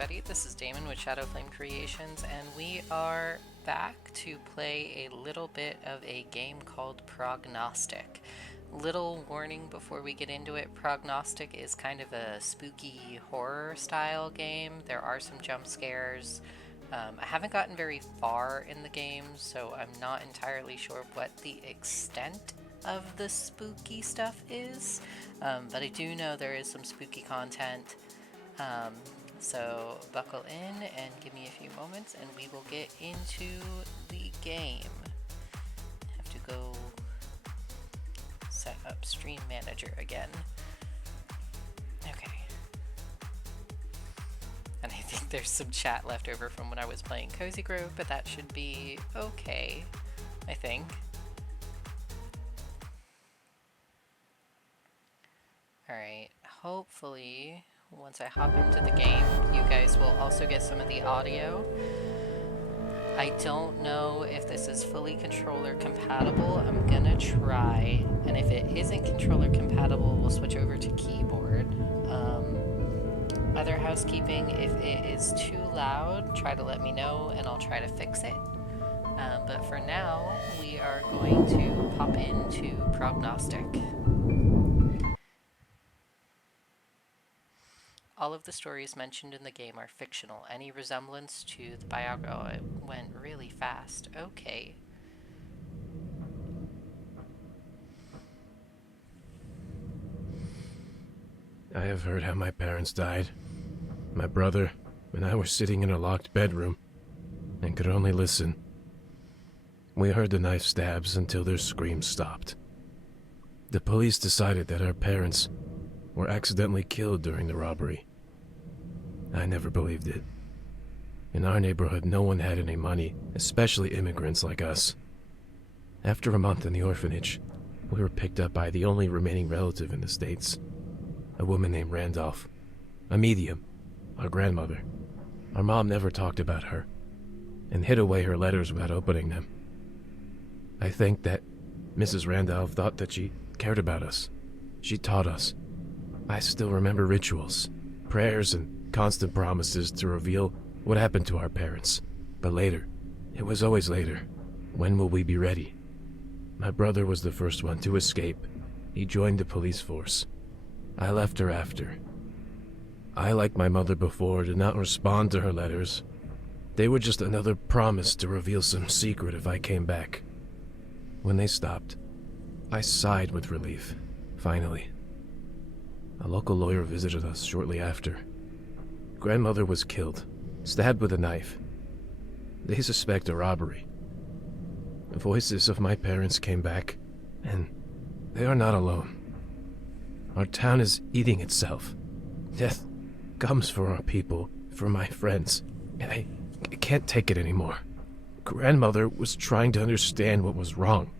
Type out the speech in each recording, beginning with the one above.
everybody, this is Damon with Shadow Flame Creations, and we are back to play a little bit of a game called Prognostic. Little warning before we get into it, Prognostic is kind of a spooky horror style game. There are some jump scares. I haven't gotten very far in the game, so I'm not entirely sure what the extent of the spooky stuff is, but I do know there is some spooky content. So buckle in and give me a few moments and we will get into the game. I have to go set up Stream Manager again. Okay. And I think there's some chat left over from when I was playing Cozy Grove, but that should be okay, I think. Alright, hopefully once I hop into the game, you guys will also get some of the audio. I don't know if this is fully controller compatible. I'm gonna try, and if it isn't controller compatible, we'll switch over to keyboard. Other housekeeping, if it is too loud, try to let me know and I'll try to fix it. But for now, we are going to pop into Prognostic. All of the stories mentioned in the game are fictional. Any resemblance to the biography... Oh, it went really fast. Okay. I have heard how my parents died. My brother and I were sitting in a locked bedroom and could only listen. We heard the knife stabs until their screams stopped. The police decided that our parents were accidentally killed during the robbery. I never believed it. In our neighborhood, no one had any money, especially immigrants like us. After a month in the orphanage, we were picked up by the only remaining relative in the States, a woman named Randolph, a medium, our grandmother. Our mom never talked about her, and hid away her letters without opening them. I think that Mrs. Randolph thought that she cared about us. She taught us. I still remember rituals, prayers, and constant promises to reveal what happened to our parents. But later, it was always later. When will we be ready? My brother was the first one to escape. He joined the police force. I left her after. I, like my mother before, did not respond to her letters. They were just another promise to reveal some secret if I came back. When they stopped, I sighed with relief. Finally. A local lawyer visited us shortly after. Grandmother was killed, stabbed with a knife. They suspect a robbery. The voices of my parents came back, and they are not alone. Our town is eating itself. Death comes for our people, for my friends. I can't take it anymore. Grandmother was trying to understand what was wrong.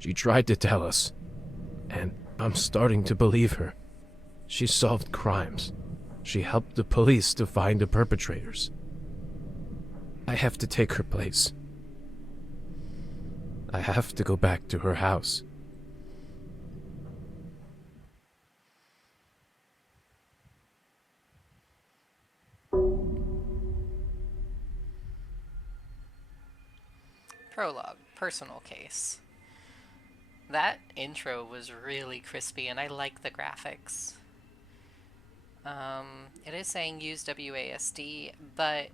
She tried to tell us, and I'm starting to believe her. She solved crimes. She helped the police to find the perpetrators. I have to take her place. I have to go back to her house. Prologue, personal case. That intro was really crispy and I like the graphics. It is saying use WASD, but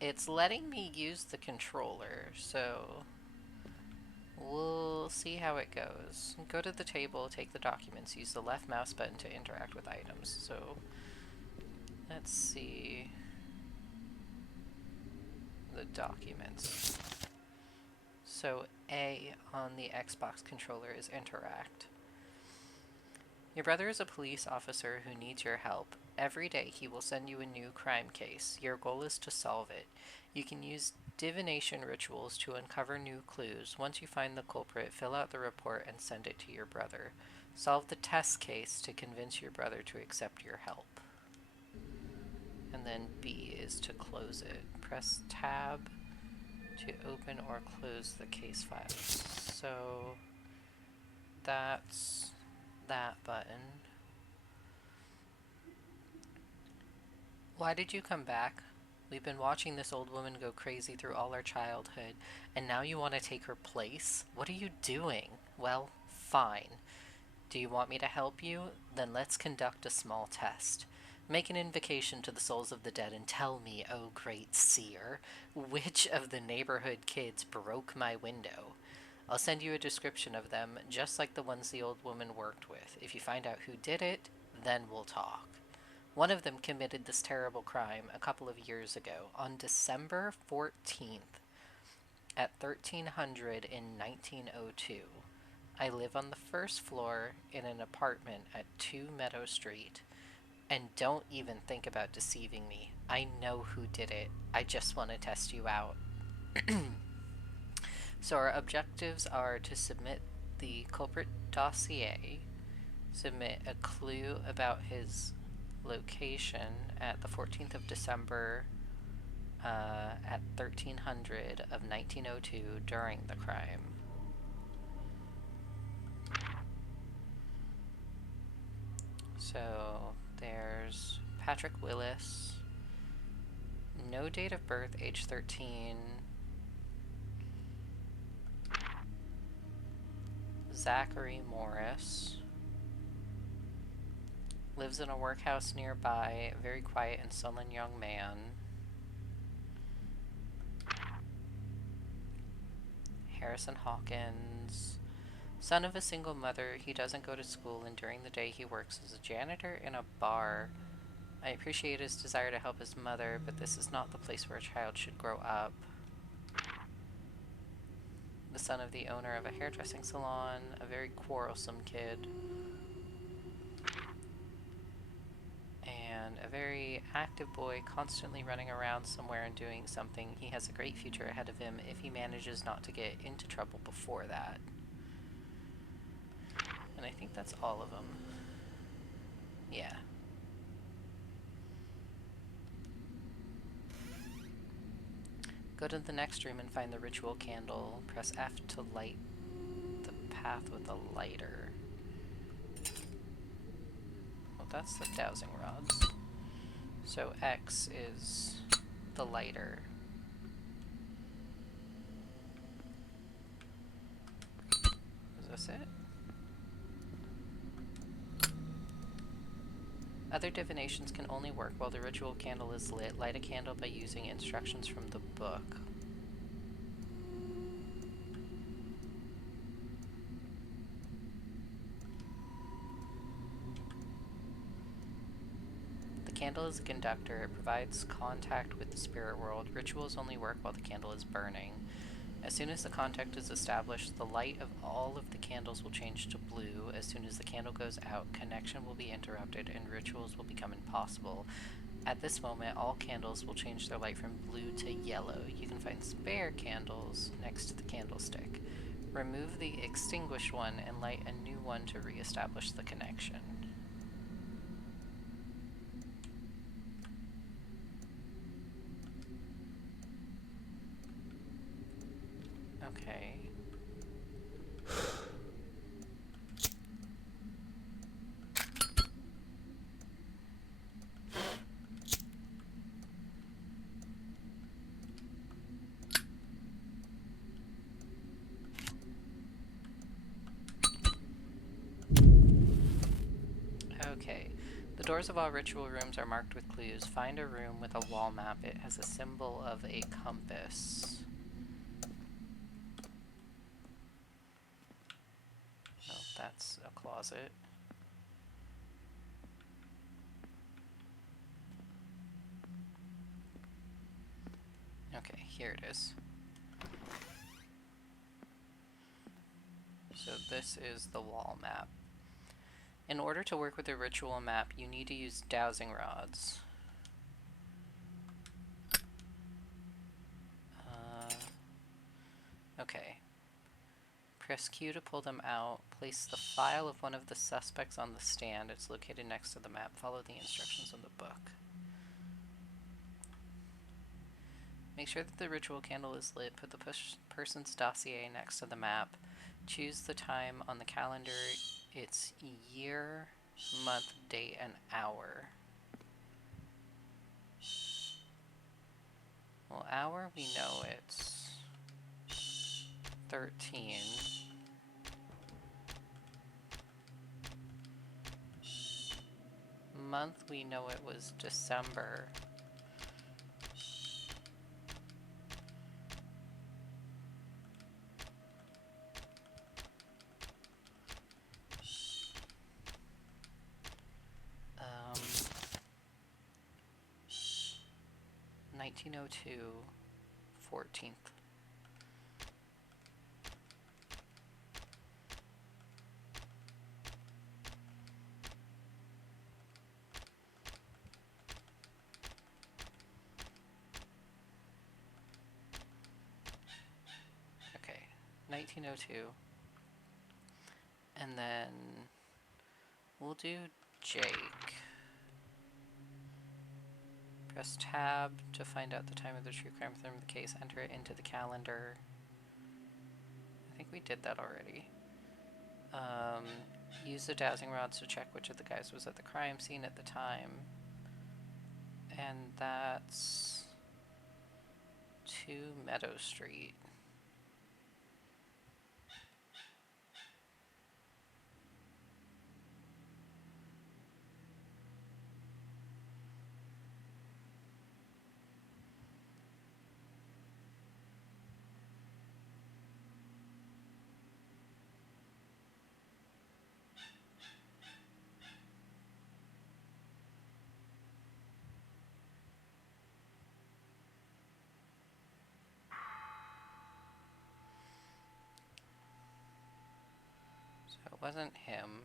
it's letting me use the controller, so we'll see how it goes. Go to the table, take the documents, use the left mouse button to interact with items. So let's see the documents. So A on the Xbox controller is interact. Your brother is a police officer who needs your help. Every day he will send you a new crime case. Your goal is to solve it. You can use divination rituals to uncover new clues. Once you find the culprit, fill out the report and send it to your brother. Solve the test case to convince your brother to accept your help. And then B is to close it. Press tab to open or close the case files. So that's that button. Why did you come back? We've been watching this old woman go crazy through all our childhood, and now you want to take her place? What are you doing? Well, fine. Do you want me to help you? Then let's conduct a small test. Make an invocation to the souls of the dead and tell me, oh great seer, which of the neighborhood kids broke my window. I'll send you a description of them, just like the ones the old woman worked with. If you find out who did it, then we'll talk. One of them committed this terrible crime a couple of years ago, on December 14th at 1300 in 1902. I live on the first floor in an apartment at 2 Meadow Street. And don't even think about deceiving me. I know who did it. I just want to test you out. So our objectives are to submit the culprit dossier, submit a clue about his location at the 14th of December at 1300 of 1902 during the crime. So there's Patrick Willis, no date of birth, age 13. Zachary Morris lives in a workhouse nearby, a very quiet and sullen young man. Harrison Hawkins, son of a single mother, he doesn't go to school, and during the day he works as a janitor in a bar. I appreciate his desire to help his mother, but this is not the place where a child should grow up. The son of the owner of a hairdressing salon, a very quarrelsome kid. And a very active boy, constantly running around somewhere and doing something. He has a great future ahead of him if he manages not to get into trouble before that. And I think that's all of them. Yeah. Go to the next room and find the ritual candle. Press F to light the path with a lighter. Well, that's the dowsing rods. So X is the lighter. Is this it? Other divinations can only work while the ritual candle is lit. Light a candle by using instructions from the book. The candle is a conductor. It provides contact with the spirit world. Rituals only work while the candle is burning. As soon as the contact is established, the light of all of the candles will change to blue. As soon as the candle goes out, connection will be interrupted and rituals will become impossible. At this moment, all candles will change their light from blue to yellow. You can find spare candles next to the candlestick. Remove the extinguished one and light a new one to re-establish the connection. Okay. Okay. The doors of all ritual rooms are marked with clues. Find a room with a wall map. It has a symbol of a compass. Oh, that's a closet. Okay, here it is. So this is the wall map. In order to work with a ritual map, you need to use dowsing rods. Okay. Press Q to pull them out. Place the file of one of the suspects on the stand. It's located next to the map. Follow the instructions in the book. Make sure that the ritual candle is lit. Put the person's dossier next to the map. Choose the time on the calendar. It's year, month, date, and hour. we know it's 13. Month, we know it was December. Um, 1902, 14th. Okay, 1902. And then we'll do Jake. Press tab to find out the time of the true crime from the case. Enter it into the calendar. I think we did that already. Use the dowsing rods to check which of the guys was at the crime scene at the time. And that's 2 Meadow Street. So it wasn't him.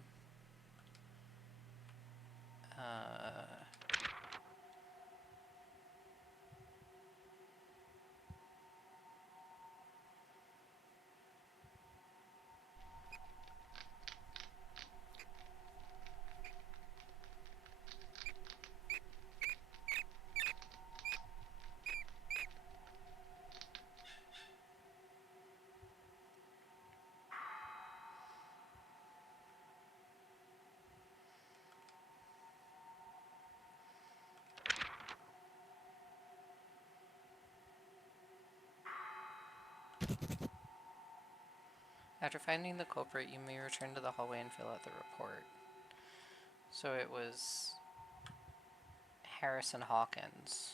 After finding the culprit, you may return to the hallway and fill out the report. So it was Harrison Hawkins.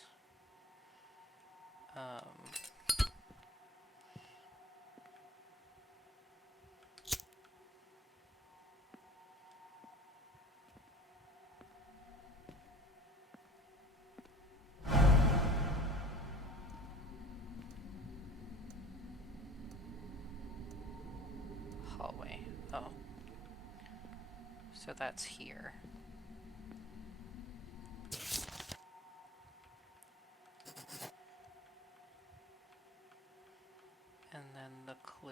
Hallway. Oh. So that's here. And then the clue.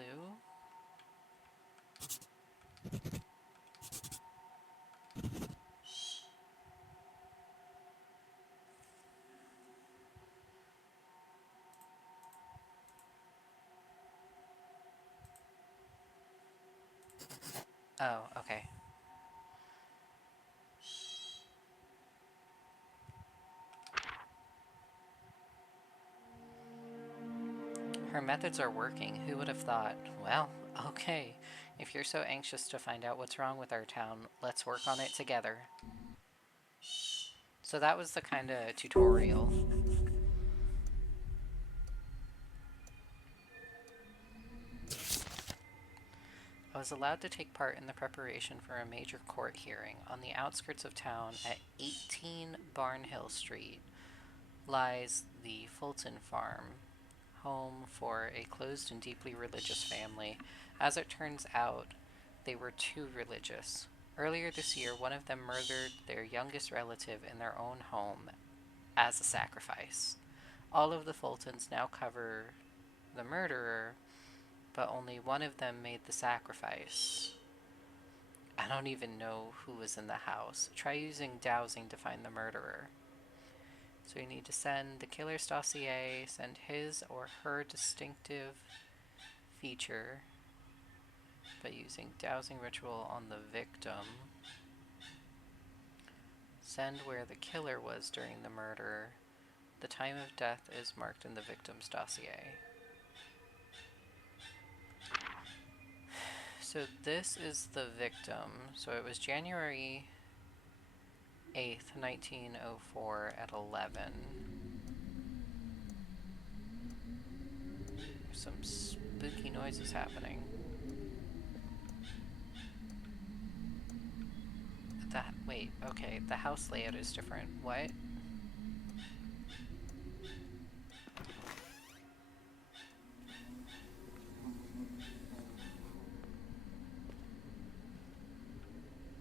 Oh, okay. Her methods are working. Who would have thought? Well, okay. If you're so anxious to find out what's wrong with our town, let's work on it together. So that was the kind of tutorial. I was allowed to take part in the preparation for a major court hearing. On the outskirts of town at 18 Barnhill Street lies the Fulton Farm, home for a closed and deeply religious family. As it turns out, they were too religious. Earlier this year, one of them murdered their youngest relative in their own home as a sacrifice. All of the Fultons now cover the murderer, but only one of them made the sacrifice. I don't even know who was in the house. Try using dowsing to find the murderer. So you need to send the killer's dossier, send his or her distinctive feature by using dowsing ritual on the victim. Send where the killer was during the murder. The time of death is marked in the victim's dossier. So this is the victim. So it was January 8th, 1904 at 11. There's some spooky noises happening. Wait, okay, the house layout is different. What?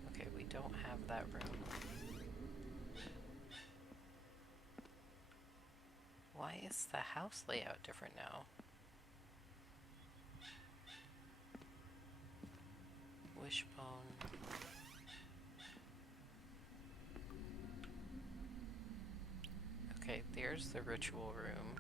Okay, we don't have that room. Why is the house layout different now? Wishbone. Okay, there's the ritual room.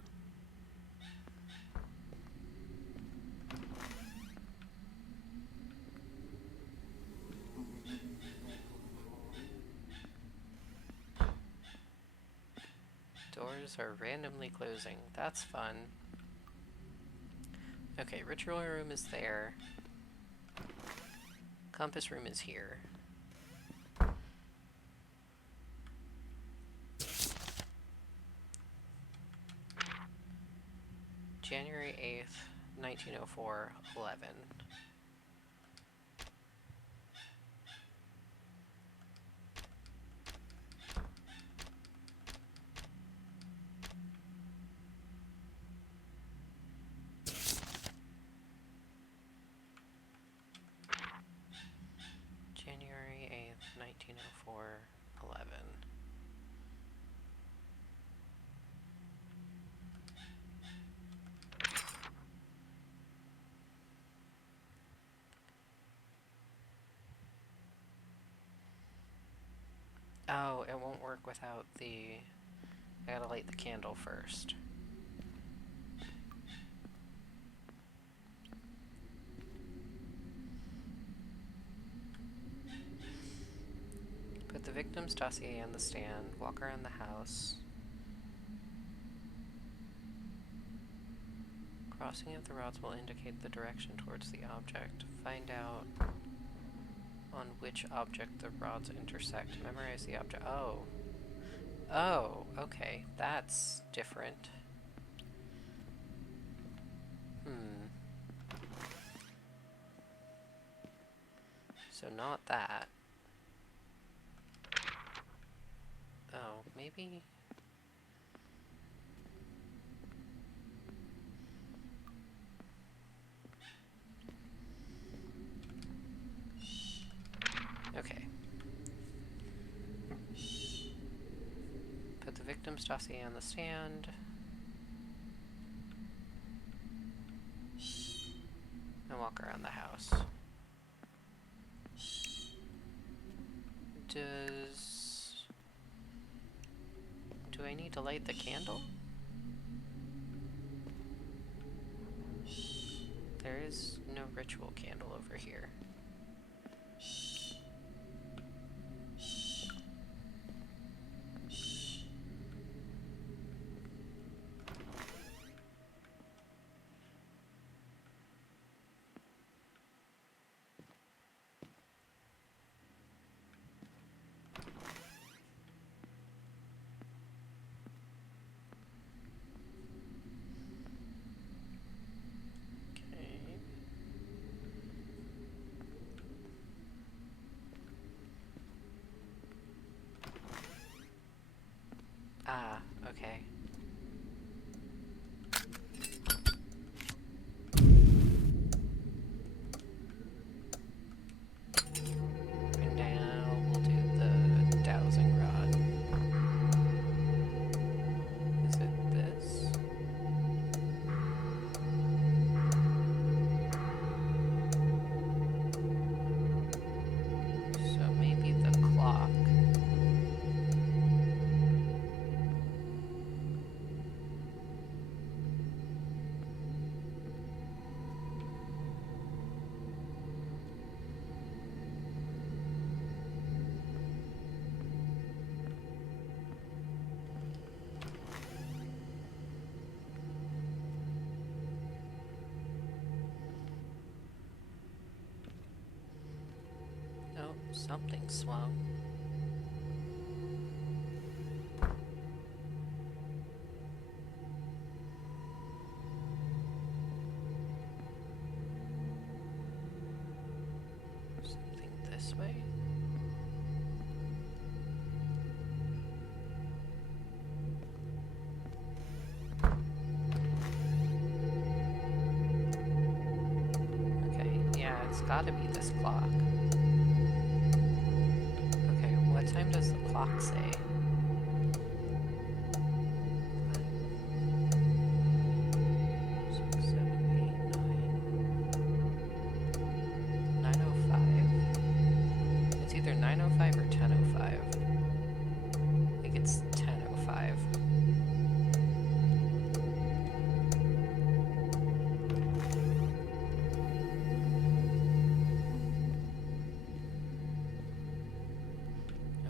Doors are randomly closing. That's fun. Okay, ritual room is there. Compass room is here. January 8th, 1904, 11. January 8th, 1904, 11. Oh, it won't work without the... I gotta light the candle first. Put the victim's dossier on the stand, walk around the house. Crossing of the rods will indicate the direction towards the object. Find out on which object the rods intersect. Memorize the object. Oh. Oh, okay. That's different. So not that. Oh, maybe... Okay. Put the victim's dossier on the stand. And walk around the house. Do I need to light the candle? There is no ritual candle over here. Ah, okay. And now we'll do the dowsing rod. Is it this? So maybe the clock. Something swung. Something this way? Okay, yeah, it's gotta be this clock. Okay, what time does the clock say? 6, 7, 8, 9. 9:05? It's either 9:05 or 10:05. I think it's 10:05.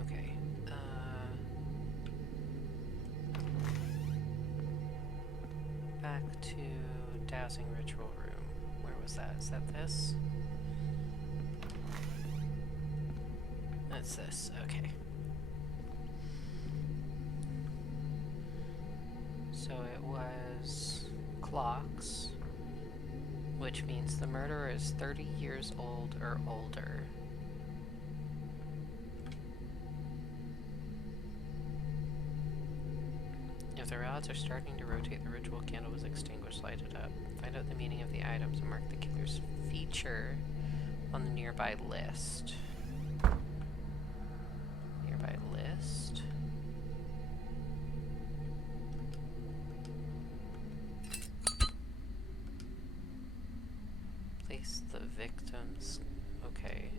Okay. Back to dowsing ritual room. Where was that? Is that this? That's this. Okay. So it was clocks, which means the murderer is 30 years old or older. If the rods are starting to rotate, the ritual candle was extinguished. Light it up. Find out the meaning of the items and mark the killer's feature on the nearby list. Nearby list. Place the victims. Okay.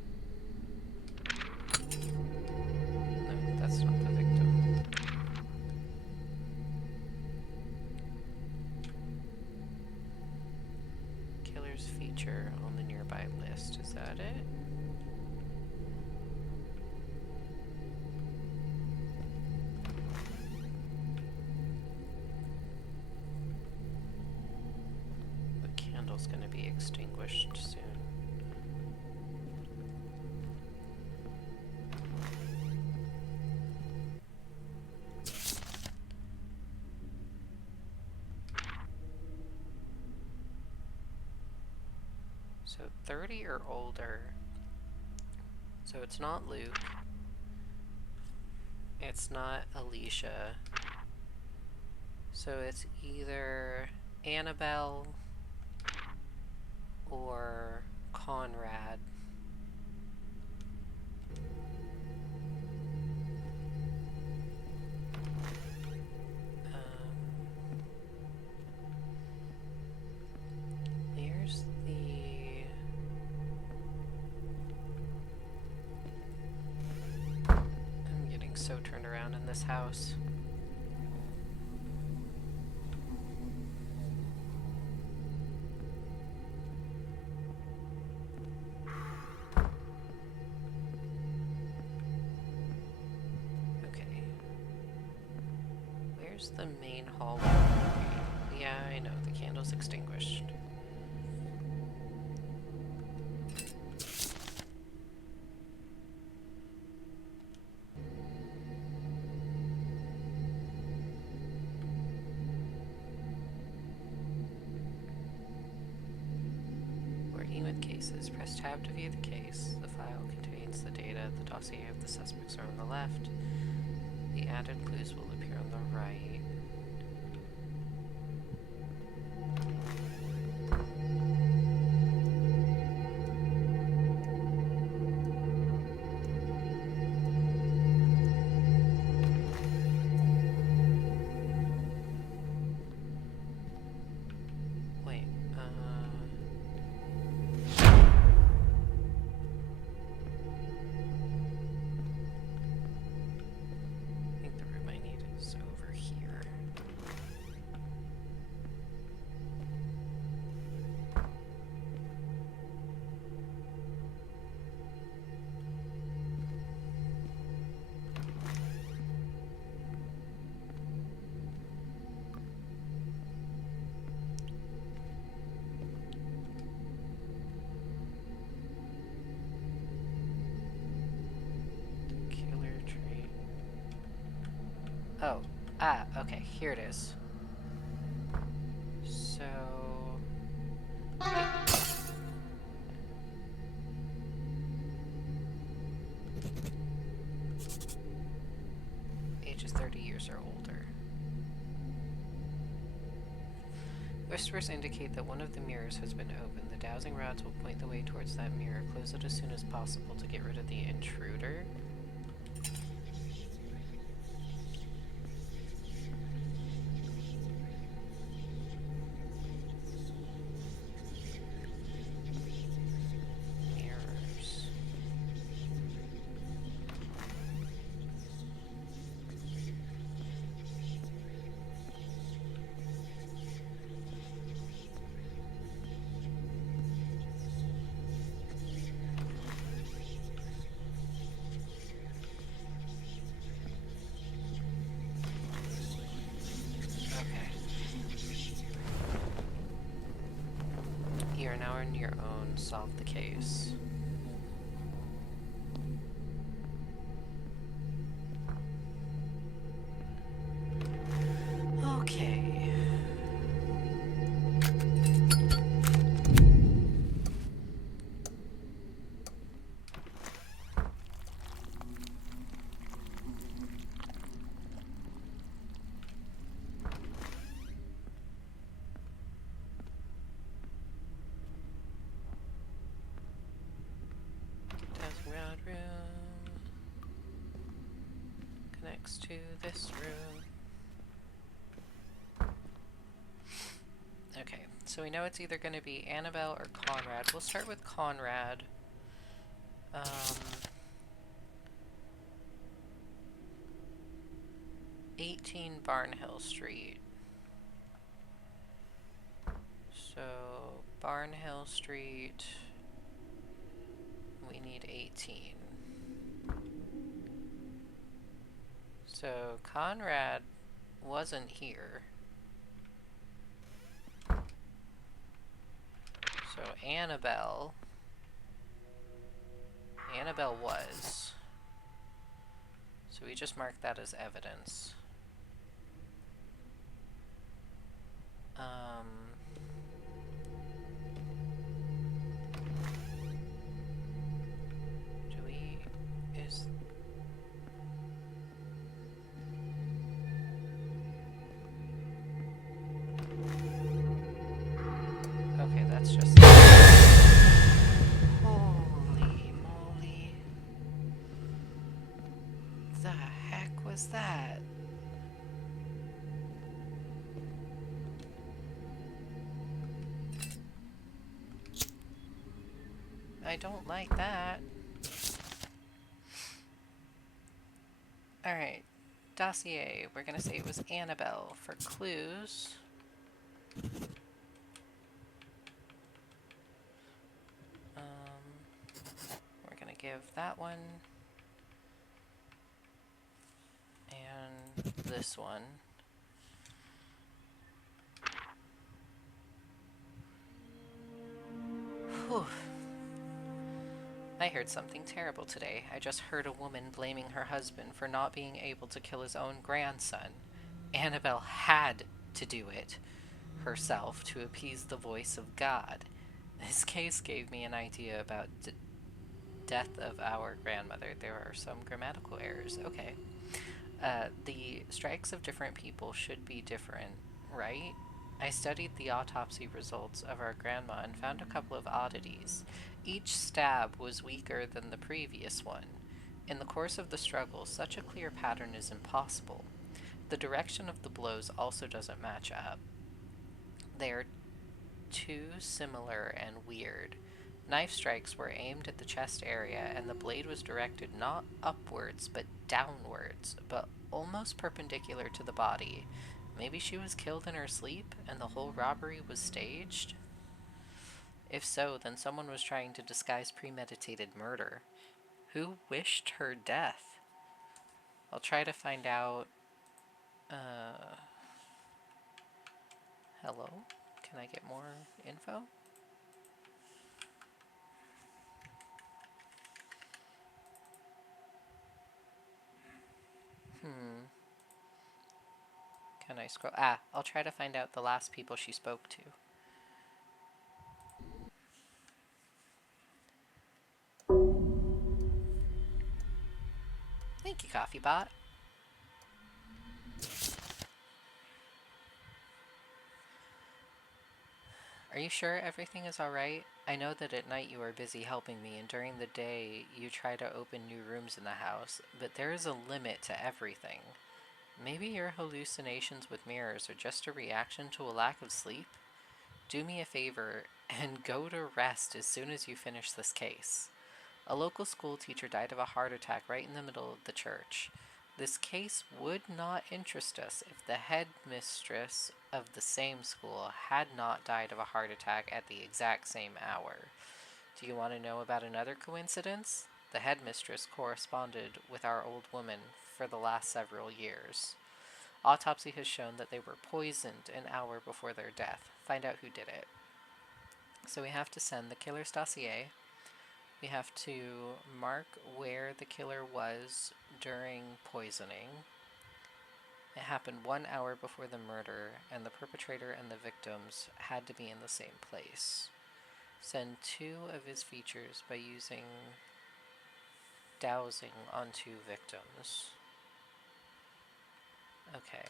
No, that's not the victim. Killer's feature on the nearby list. Is that it? The candle's gonna be extinguished soon. So 30 or older. So it's not Luke. It's not Alicia. So it's either Annabelle or Conrad. Here's the... I'm getting so turned around in this house. Okay. Where's the main hallway? Yeah, I know, the candle's extinguished. Working with cases. Press tab to view the case. The file contains the data. The dossier of the suspects are on the left. The added clues will appear on the right. Wait, I think the room I need is over here. Ah, okay, here it is. So... Ages 30 years or older. Whispers indicate that one of the mirrors has been opened. The dowsing rods will point the way towards that mirror. Close it as soon as possible to get rid of the intruder. Mirrors. Okay. You are now on your own. Solve the case. Okay. Dowsing rod room. Connects to this room. Okay, so we know it's either going to be Annabelle or Conrad. We'll start with Conrad. 18 Barnhill Street. So, Barnhill Street, we need 18. So, Conrad wasn't here. So, Annabelle was. So we just mark that as evidence. Is... Okay, that's just... Holy moly. The heck was that? I don't like that. Alright. Dossier. We're gonna say it was Annabelle for clues. We're gonna give that one and this one. Whew. I heard something terrible today. I just heard a woman blaming her husband for not being able to kill his own grandson. Annabelle had to do it herself to appease the voice of God. This case gave me an idea about death of our grandmother. There are some grammatical errors. Okay. The strikes of different people should be different, right? I studied the autopsy results of our grandma and found a couple of oddities. Each stab was weaker than the previous one. In the course of the struggle, such a clear pattern is impossible. The direction of the blows also doesn't match up. They are too similar and weird. Knife strikes were aimed at the chest area, and the blade was directed not upwards but downwards, but almost perpendicular to the body. Maybe she was killed in her sleep, and the whole robbery was staged? If so, then someone was trying to disguise premeditated murder. Who wished her death? I'll try to find out. Hello? Can I get more info? I scroll? Ah, I'll try to find out the last people she spoke to. Thank you, Coffee Bot. Are you sure everything is alright? I know that at night you are busy helping me, and during the day you try to open new rooms in the house, but there is a limit to everything. Maybe your hallucinations with mirrors are just a reaction to a lack of sleep? Do me a favor and go to rest as soon as you finish this case. A local school teacher died of a heart attack right in the middle of the church. This case would not interest us if the headmistress of the same school had not died of a heart attack at the exact same hour. Do you want to know about another coincidence? The headmistress corresponded with our old woman for the last several years. Autopsy has shown that they were poisoned an hour before their death. Find out who did it. So we have to send the killer's dossier. We have to mark where the killer was during poisoning. It happened 1 hour before the murder, and the perpetrator and the victims had to be in the same place. Send 2 of his features by using dowsing on 2 victims. Okay.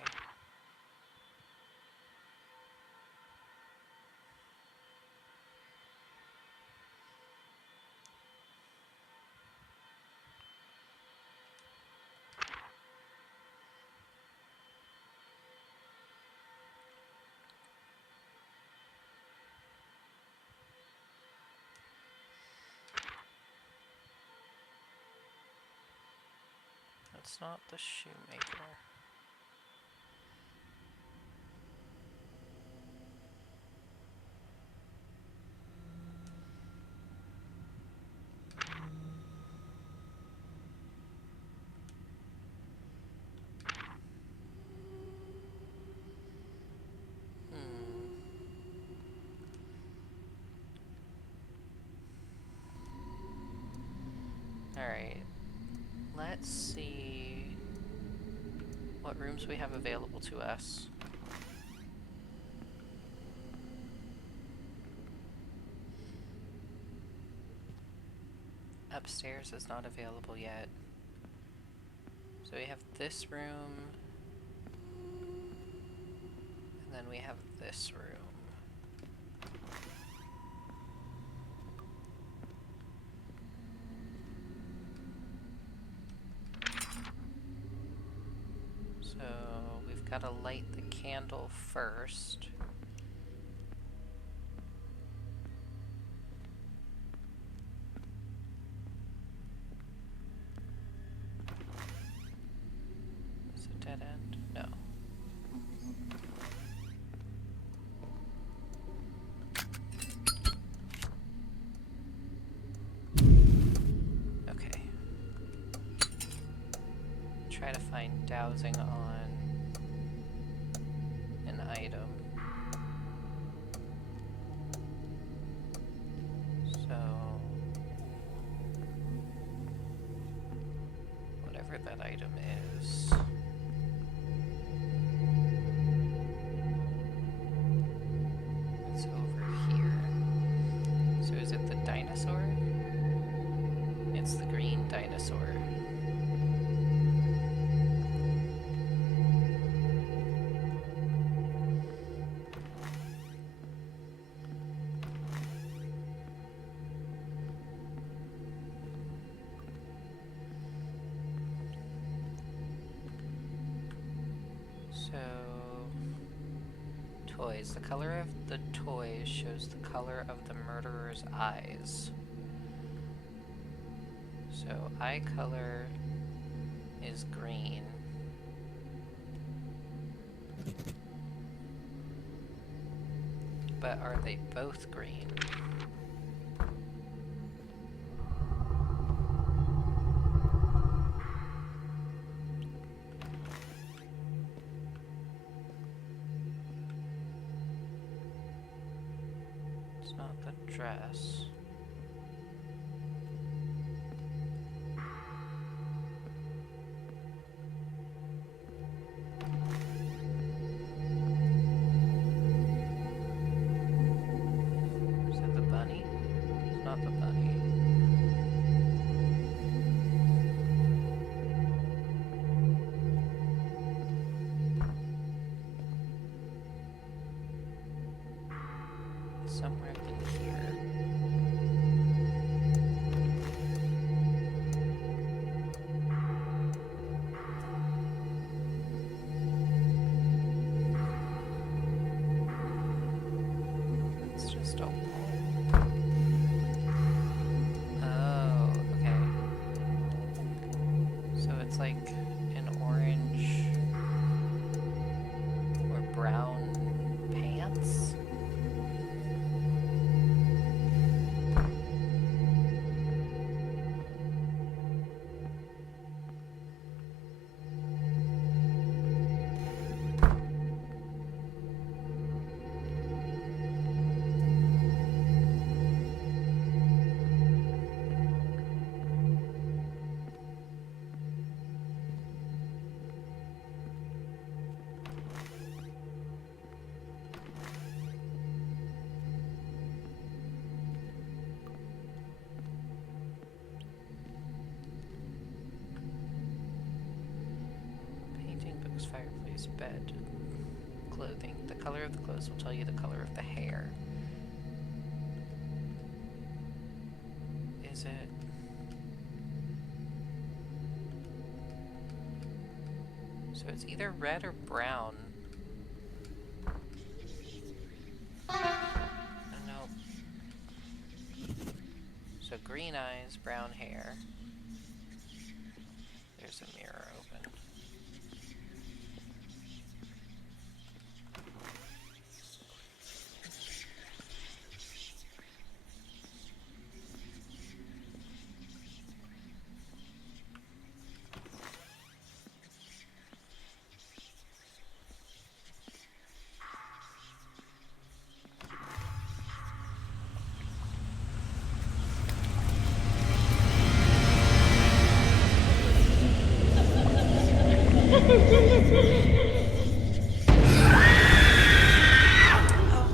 That's not the shoemaker. Alright. Let's see what rooms we have available to us. Upstairs is not available yet. So we have this room, and then we have this room. So we've got to light the candle first. Is it a dead end? No. Okay. Try to find dowsing on an item. So whatever that item is. It's over here. So is it the dinosaur? It's the green dinosaur. So, toys. The color of the toys shows the color of the murderer's eyes. So, eye color is green. But are they both green? It's not the dress. not the bunny. Somewhere in here. It's just a wall. Oh, okay. So it's like an orange or brown pants? Painting, books, fireplace, bed, clothing. The color of the clothes will tell you the color of the hair. Is it? So it's either red or brown. No. So green eyes, brown hair. There's a mirror open.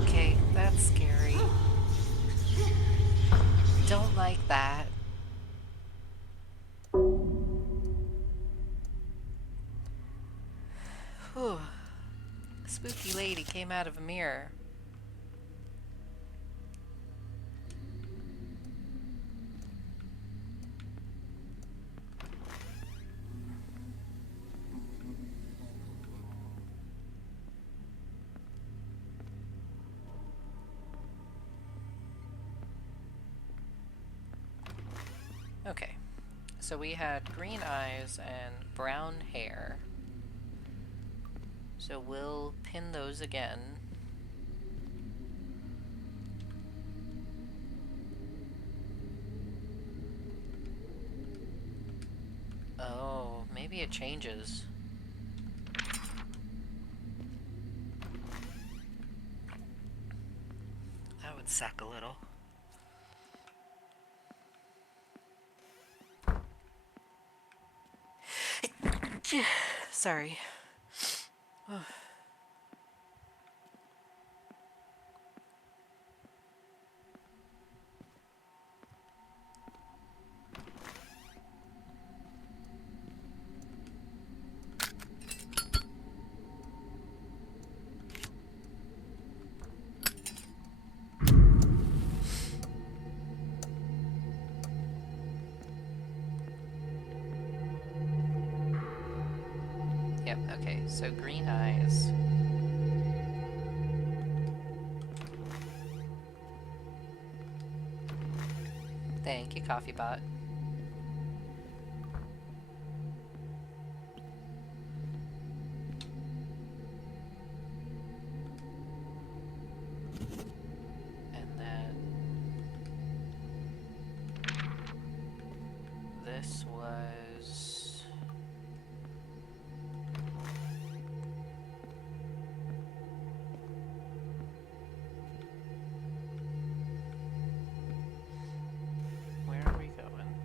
Okay, that's scary. Don't like that. Whew. A spooky lady came out of a mirror. Okay, so we had green eyes and brown hair. So we'll pin those again. Oh, maybe it changes. That would suck a little. Sorry. Yep, okay, so green eyes. Thank you, Coffee Bot. And then this was where are we going?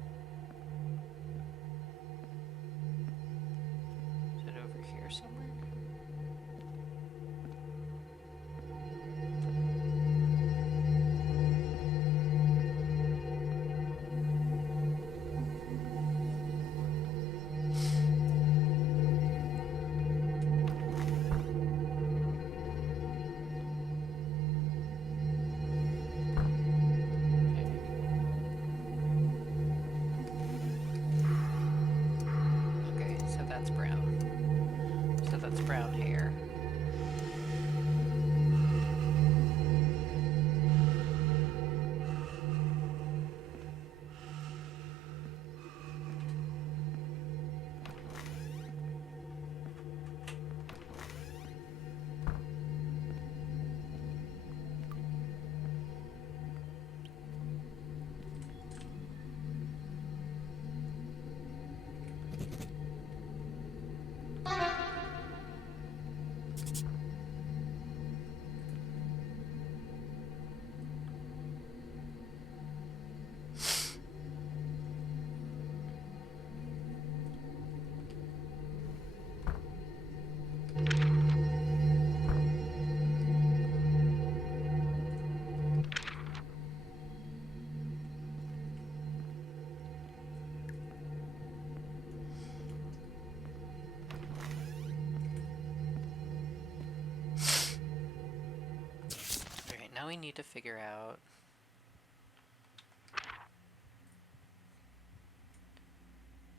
we need to figure out.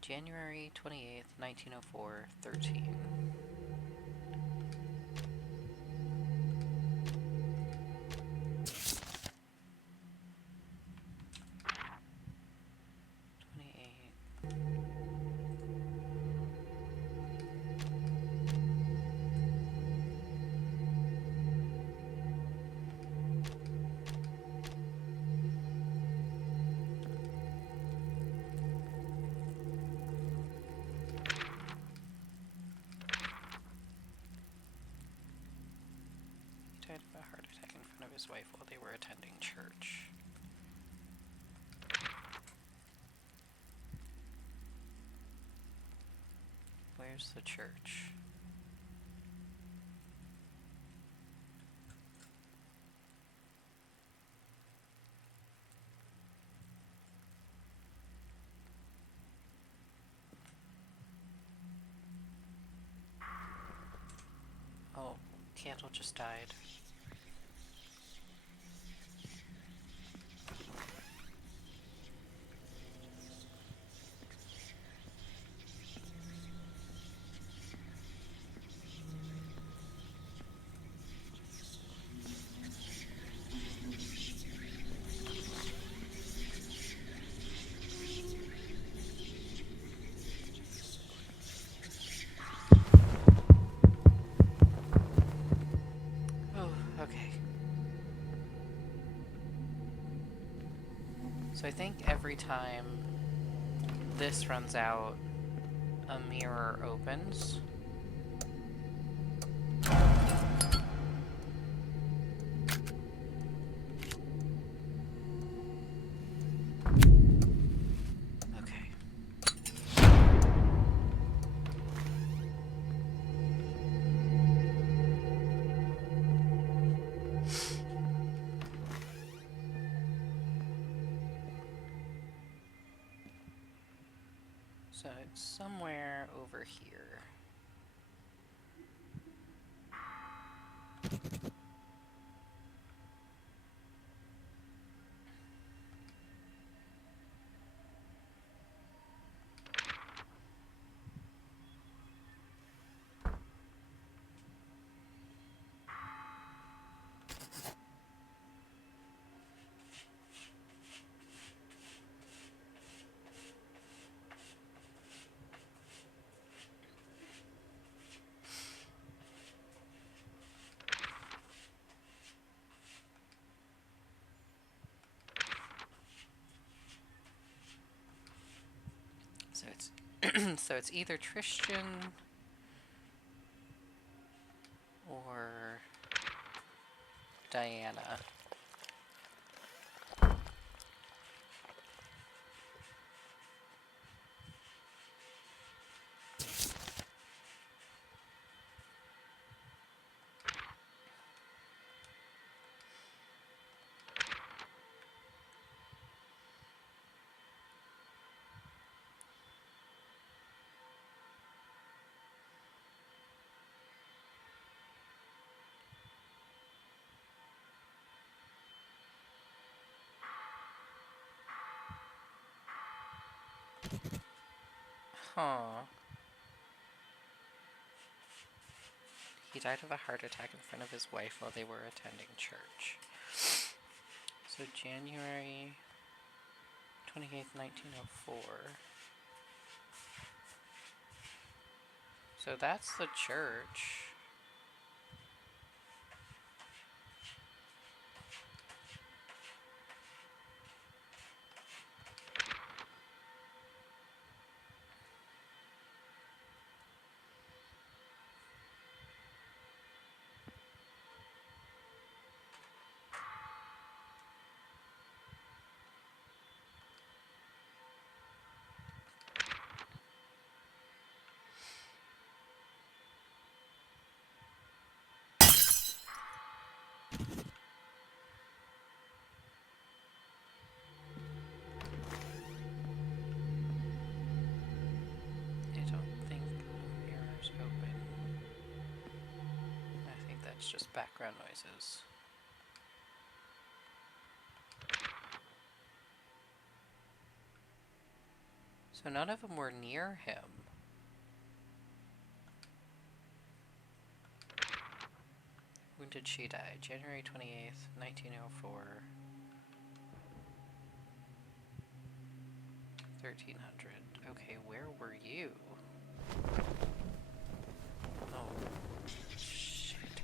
January 28th, 1904, 13. Died of a heart attack in front of his wife while they were attending church. Where's the church? Oh, Candle just died. Oh, okay. So I think every time this runs out, a mirror opens. Okay. So it's somewhere over here. So it's so it's either Tristan or Diana. Huh. He died of a heart attack in front of his wife while they were attending church. So January 28th, 1904. So that's the church. I don't think the mirror's open. I think that's just background noises. So none of them were near him. When did she die? January 28th, 1904. 1300. Okay, where were you? Oh, shit.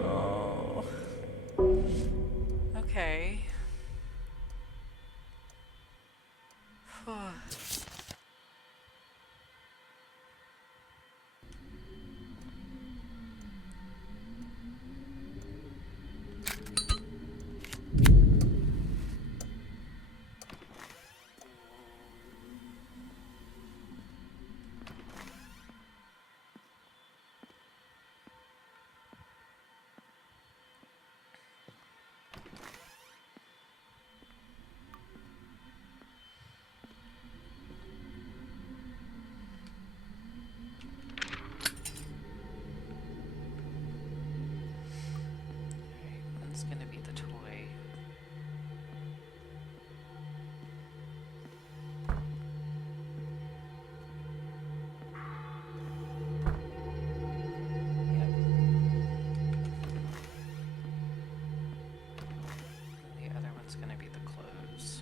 Oh. Okay. That's gonna be the toy. Yep. And the other one's gonna be the clothes.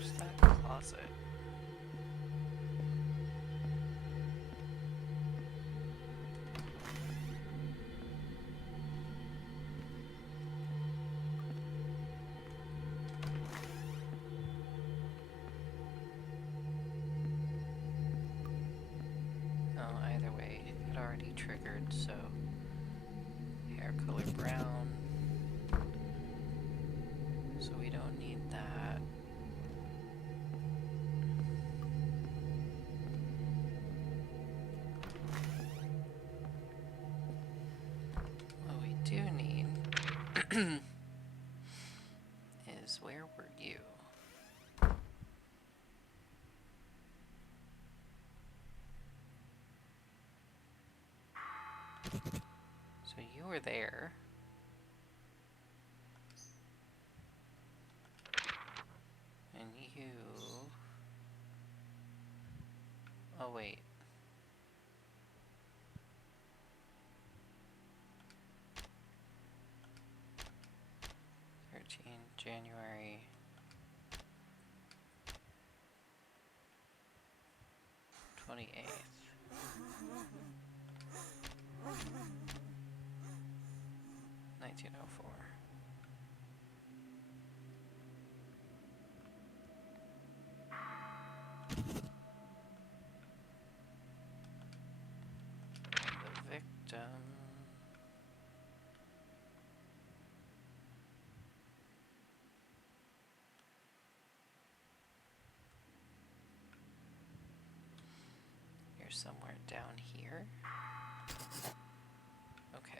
Where's that closet? Oh, either way, it already triggered, so hair color brown. So we don't need that. What we do need is where were you? So you were there. And you... Oh, wait. January 28th. $1904. The victim. You're somewhere down here. Okay.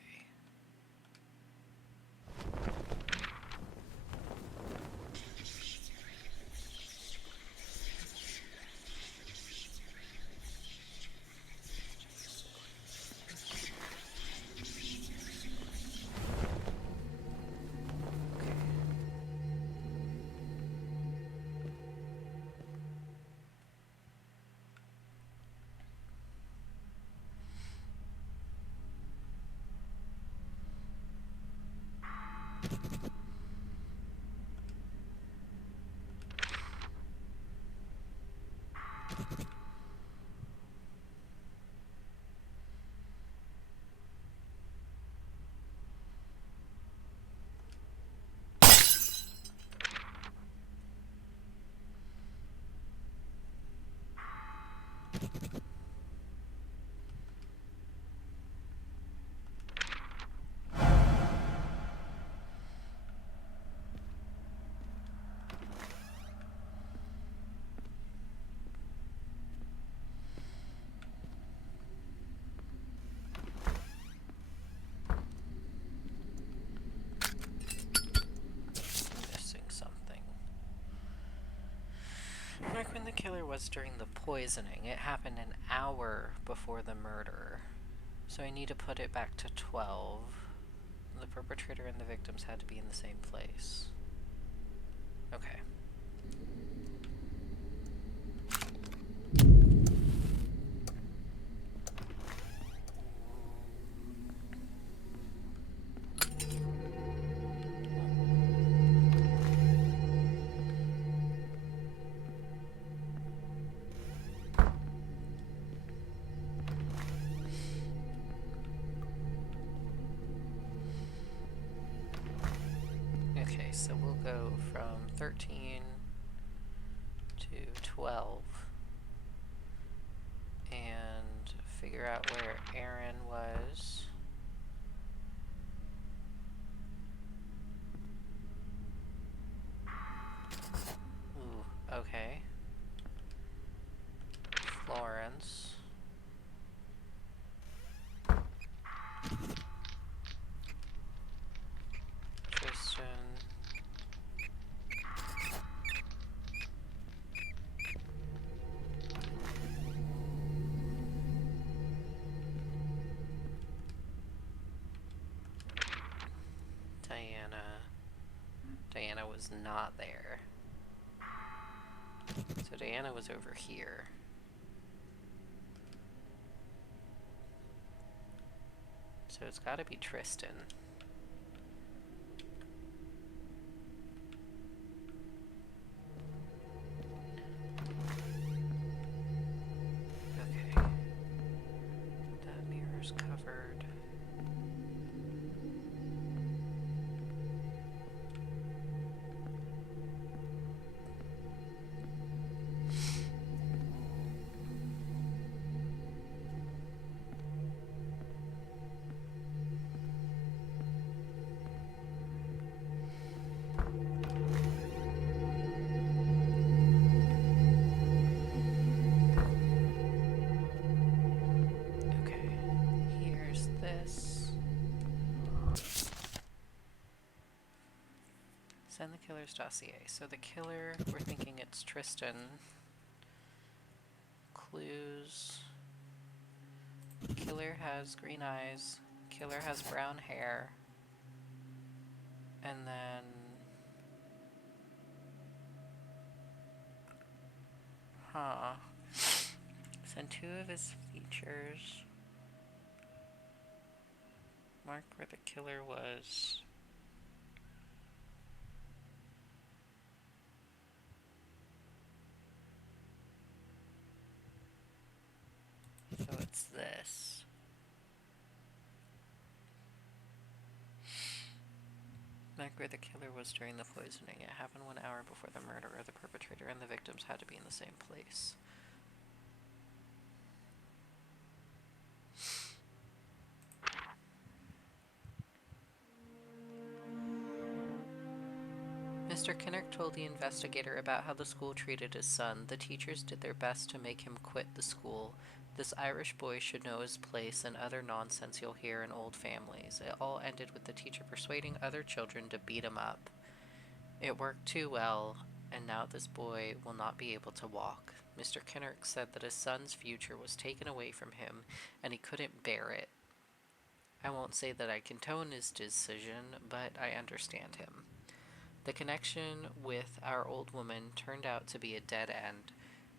killer was during the poisoning. It happened an hour before the murder. So I need to put it back to 12. The perpetrator and the victims had to be in the same place. Okay. Okay, so we'll go from 13 to 12 and figure out where Aaron was. Ooh, okay. Florence. Tristan. Diana. Diana was not there. So Diana was over here. So it's gotta be Tristan. Okay. That mirror's covered. Okay. Here's this. Send the killer's dossier. So the killer, we're thinking it's Tristan. Clues. Killer has green eyes. Killer has brown hair. And then... Huh. Send 2 of his features. Mark where the killer was. So it's this. Mark where the killer was during the poisoning. It happened 1 hour before the murder. The perpetrator and the victims had to be in the same place. Mr. Kinnock told the investigator about how the school treated his son. The teachers did their best to make him quit the school. This Irish boy should know his place and other nonsense you'll hear in old families. It all ended with the teacher persuading other children to beat him up. It worked too well, and now this boy will not be able to walk. Mr. Kinnock said that his son's future was taken away from him, and he couldn't bear it. I won't say that I condone his decision, but I understand him. The connection with our old woman turned out to be a dead end.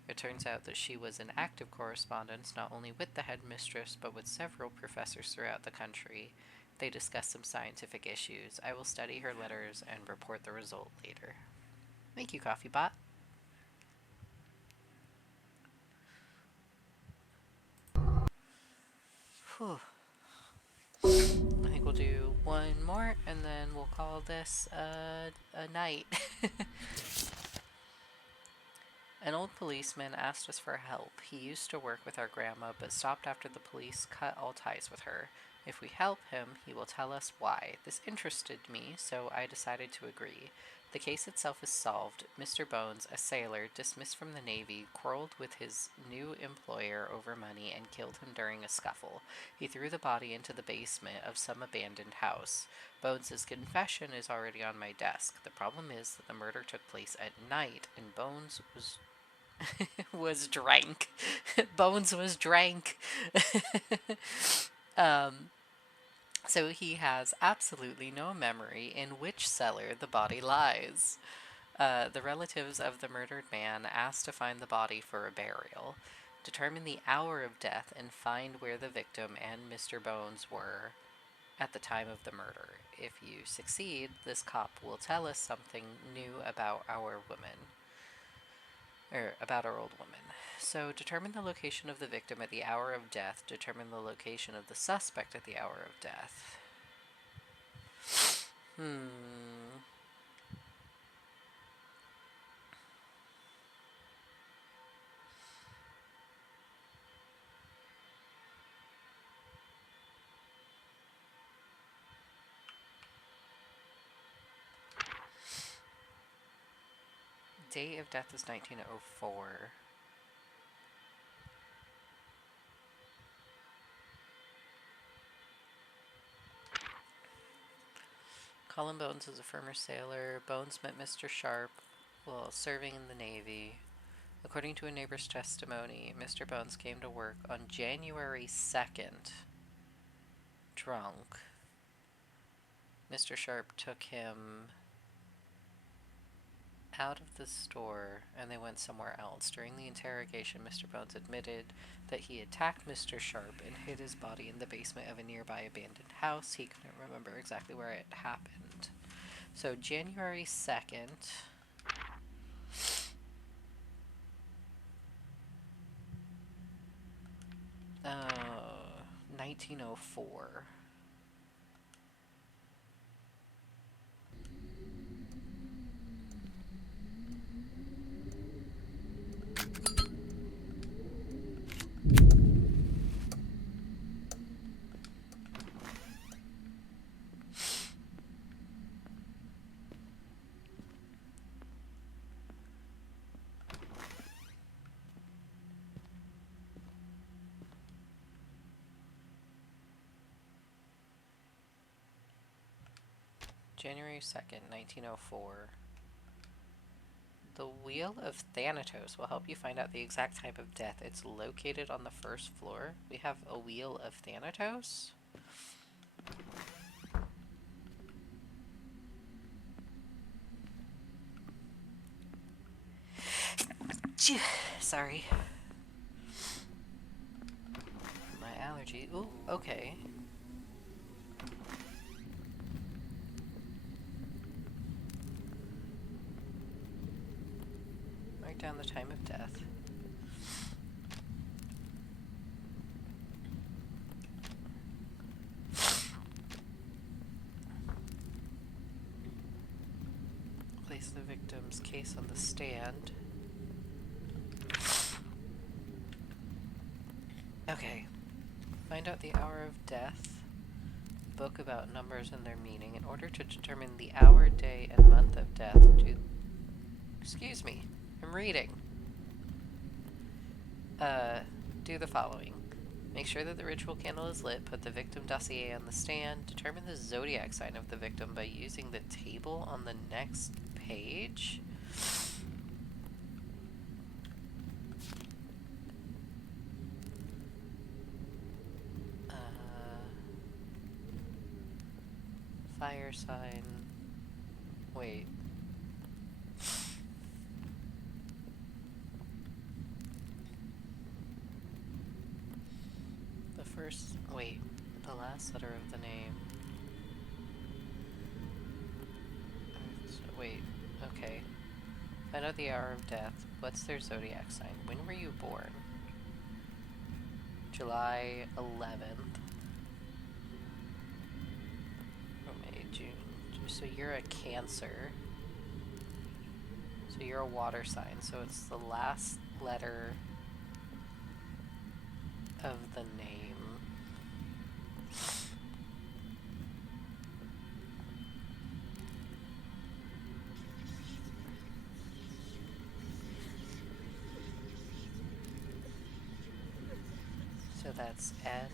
It turns out that she was in active correspondence not only with the headmistress but with several professors throughout the country. They discussed some scientific issues. I will study her letters and report the result later. Thank you, Coffee Bot. Whew. I think we'll do one more and then we'll call this a night. An old policeman asked us for help. He used to work with our grandma, but stopped after the police cut all ties with her. If we help him, he will tell us why. This interested me, so I decided to agree. The case itself is solved. Mr. Bones, a sailor, dismissed from the Navy, quarreled with his new employer over money and killed him during a scuffle. He threw the body into the basement of some abandoned house. Bones' confession is already on my desk. The problem is that the murder took place at night, and Bones was was drank. Bones was drank. um, so he has absolutely no memory in which cellar the body lies. The relatives of the murdered man asked to find the body for a burial, determine the hour of death, and find where the victim and Mr. Bones were at the time of the murder. If you succeed, this cop will tell us something new about our woman, or about our old woman. So, determine the location of the victim at the hour of death, determine the location of the suspect at the hour of death. Date of death is 1904. Colin Bones is a former sailor. Bones met Mr. Sharp while serving in the Navy. According to a neighbor's testimony, Mr. Bones came to work on January 2nd, drunk. Mr. Sharp took him out of the store and they went somewhere else. During the interrogation, Mr. Bones admitted that he attacked Mr. Sharp and hid his body in the basement of a nearby abandoned house. He couldn't remember exactly where it happened. So January 2nd. 1904. January 2nd, 1904. The Wheel of Thanatos will help you find out the exact type of death. It's located on the first floor. We have a Wheel of Thanatos. Sorry. My allergy. Ooh, okay. Mark down the time of death. Place the victim's case on the stand. Okay. Find out the hour of death. Book about numbers and their meaning. In order to determine the hour, day, and month of death, excuse me, I'm reading. Do the following. Make sure that the ritual candle is lit, put the victim dossier on the stand, determine the zodiac sign of the victim by using the table on the next page. Fire sign. Wait. Wait. The last letter of the name. Wait. Okay. Find out the hour of death. What's their zodiac sign? When were you born? July 11th. May, June. So you're a Cancer. So you're a water sign. So it's the last letter of the name. So that's N.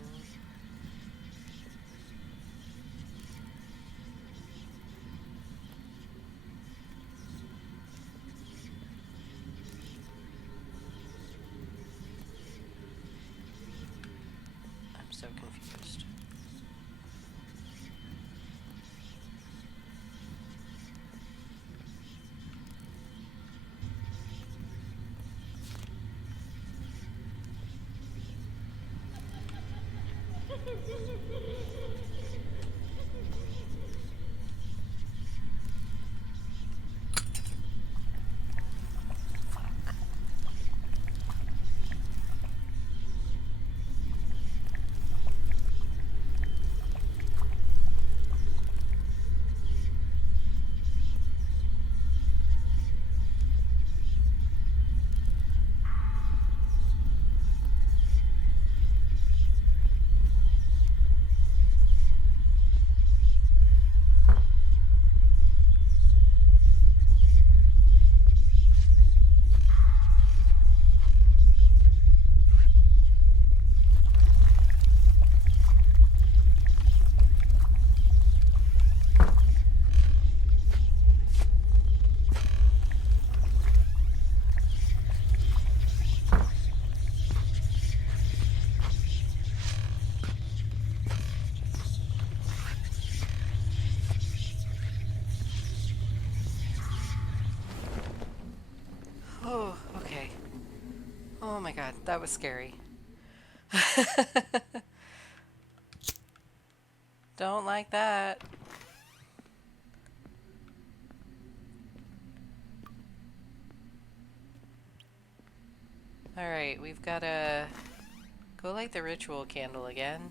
so confused. Oh, okay. Oh my god, that was scary. Don't like that. Alright, we've gotta go light the ritual candle again.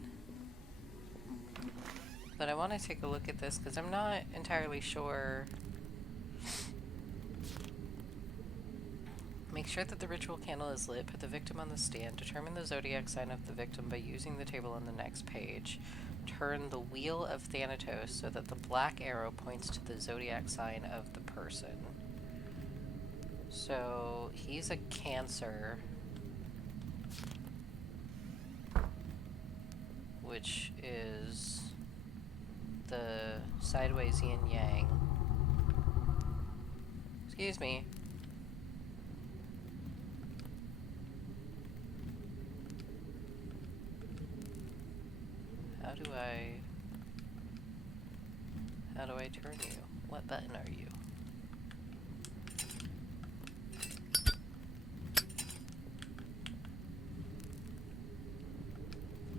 But I want to take a look at this because I'm not entirely sure. Make sure that the ritual candle is lit. Put the victim on the stand. Determine the zodiac sign of the victim by using the table on the next page. Turn the wheel of Thanatos so that the black arrow points to the zodiac sign of the person. So he's a Cancer, which is the sideways yin yang. Excuse me. How do I turn you? What button are you?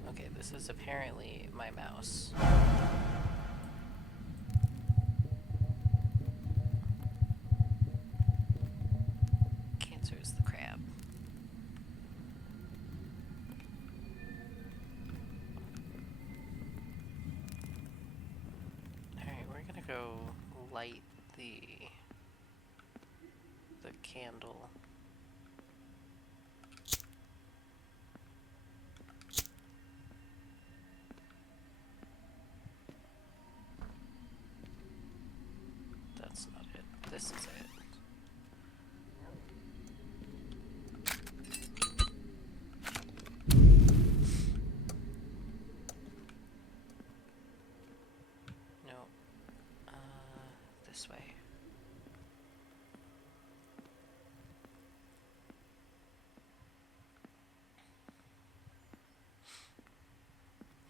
Okay, this is apparently my mouse. Cancer is the crab. Alright, we're gonna go light the candle. That's not it. This is it. No. This way.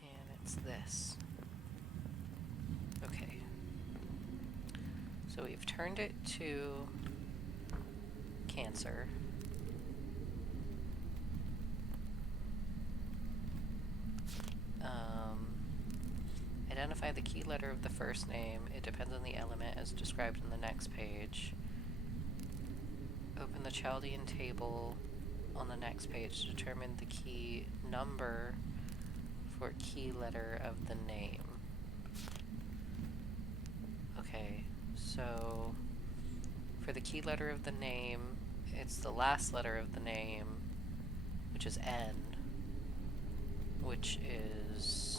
And it's this. Okay. So we've turned it to Cancer. Identify the key letter of the first name. It depends on the element as described in the next page. Open the Chaldean table on the next page to determine the key number for key letter of the name. Okay, so for the key letter of the name, it's the last letter of the name, which is N, which is...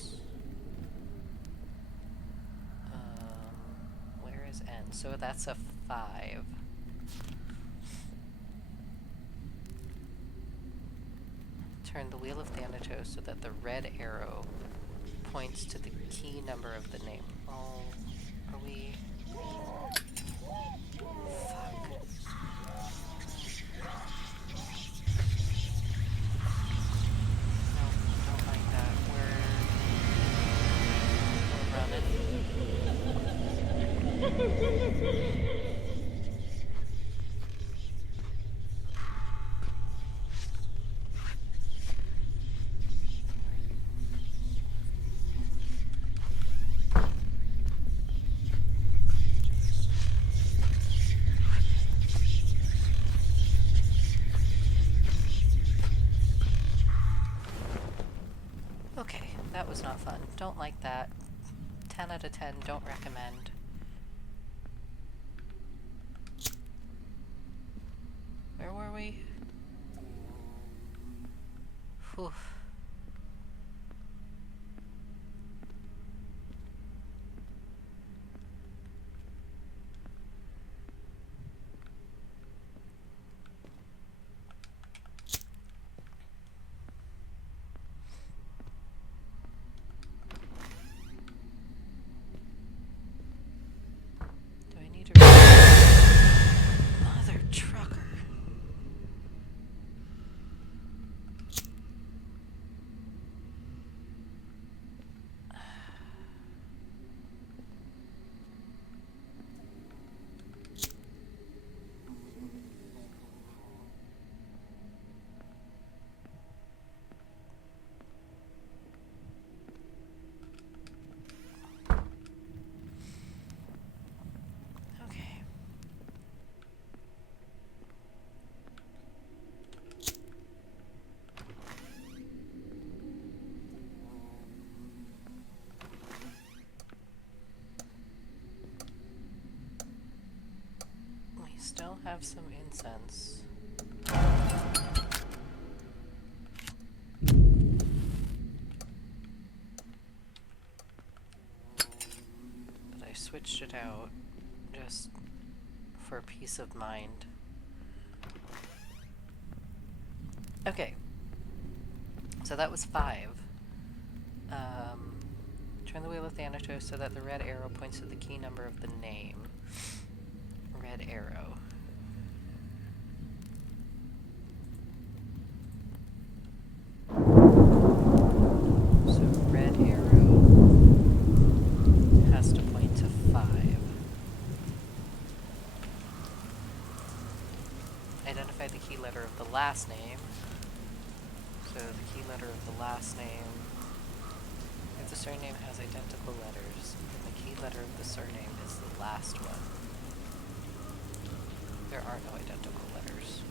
where is N? So that's a 5. Turn the wheel of Thanatos so that the red arrow points to the key number of the name. Oh, are we... Fuck. No, don't like that. Where... Okay, that was not fun. Don't like that. 10 out of 10, don't recommend. Where were we? Whew. Do I need to... Mother trucker. Okay. We still have some incense. But I switched it out just for peace of mind. Okay. So that was 5. Turn the wheel of Thanatos so that the red arrow points to the key number of the name. Red arrow. So red arrow has to point to 5. Identify the key letter of the last name. So the key letter of the last name. If the surname has identical letters, then the key letter of the surname is the last one. There are no identical letters.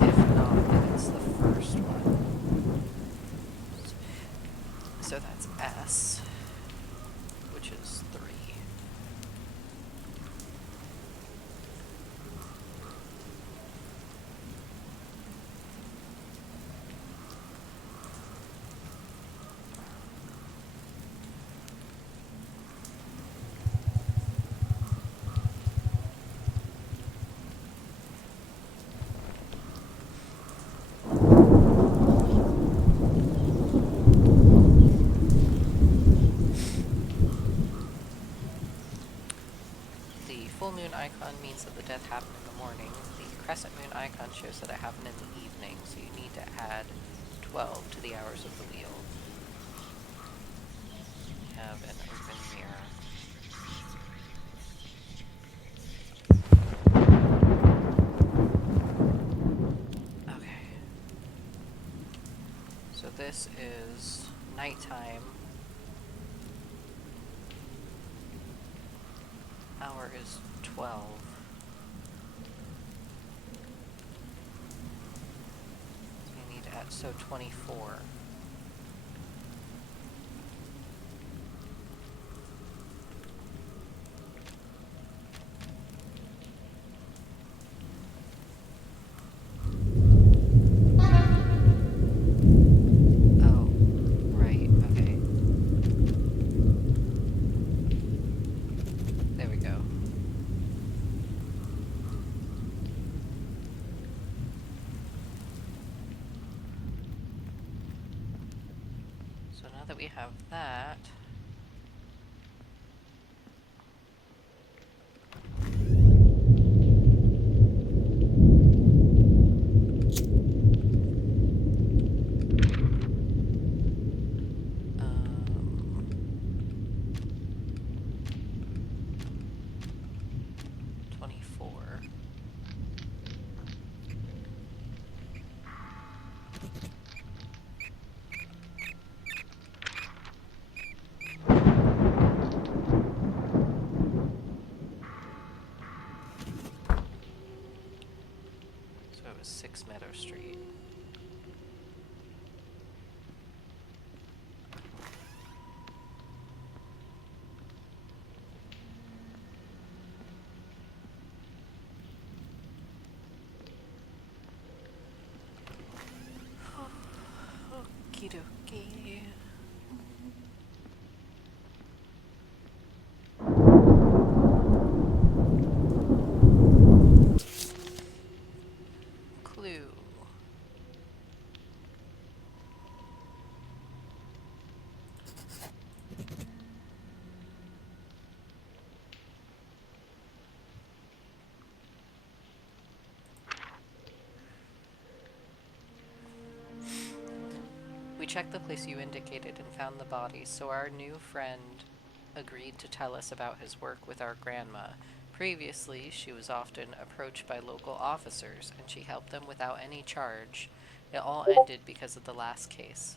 If not, then it's the first one. So that's S, which is 3. Full moon icon means that the death happened in the morning. The crescent moon icon shows that it happened in the evening, so you need to add 12 to the hours of the wheel. You have an open mirror. Okay. So this is nighttime. Hour is 12. So you need to add, so 24. Oh, right, okay. There we go. So now that we have that, 6 Meadow Street. Okie dokie. Clue. We checked the place you indicated and found the body, so our new friend agreed to tell us about his work with our grandma. Previously, she was often approached by local officers, and she helped them without any charge. It all ended because of the last case.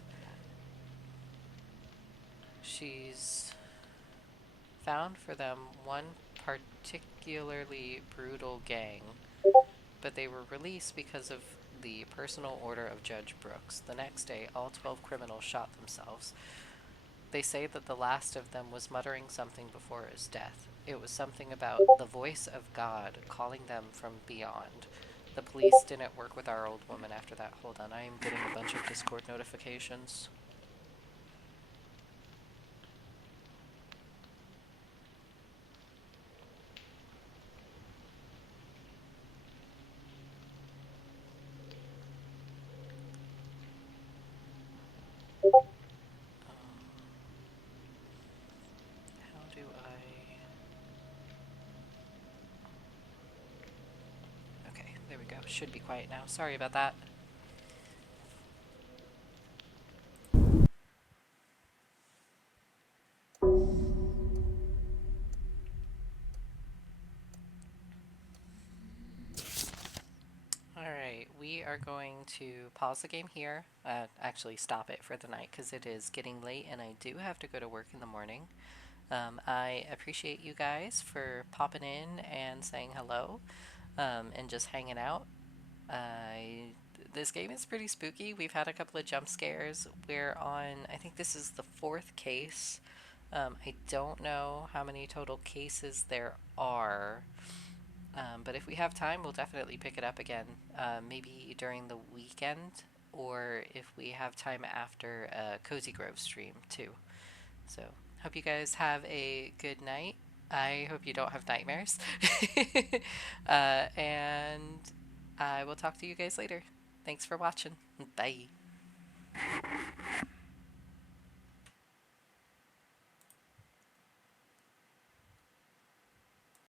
She's found for them one particularly brutal gang, but they were released because of the personal order of Judge Brooks. The next day, all 12 criminals shot themselves. They say that the last of them was muttering something before his death. It was something about the voice of God calling them from beyond. The police didn't work with our old woman after that. Hold on, I am getting a bunch of Discord notifications. How do I... Okay, there we go. Should be quiet now. Sorry about that. Alright, we are going to pause the game here. Actually, stop it for the night because it is getting late and I do have to go to work in the morning. I appreciate you guys for popping in and saying hello and just hanging out. This game is pretty spooky. We've had a couple of jump scares. We're on, I think this is the fourth case. I don't know how many total cases there are. But if we have time, we'll definitely pick it up again. Maybe during the weekend, or if we have time after a Cozy Grove stream, too. So, hope you guys have a good night. I hope you don't have nightmares. And I will talk to you guys later. Thanks for watching. Bye.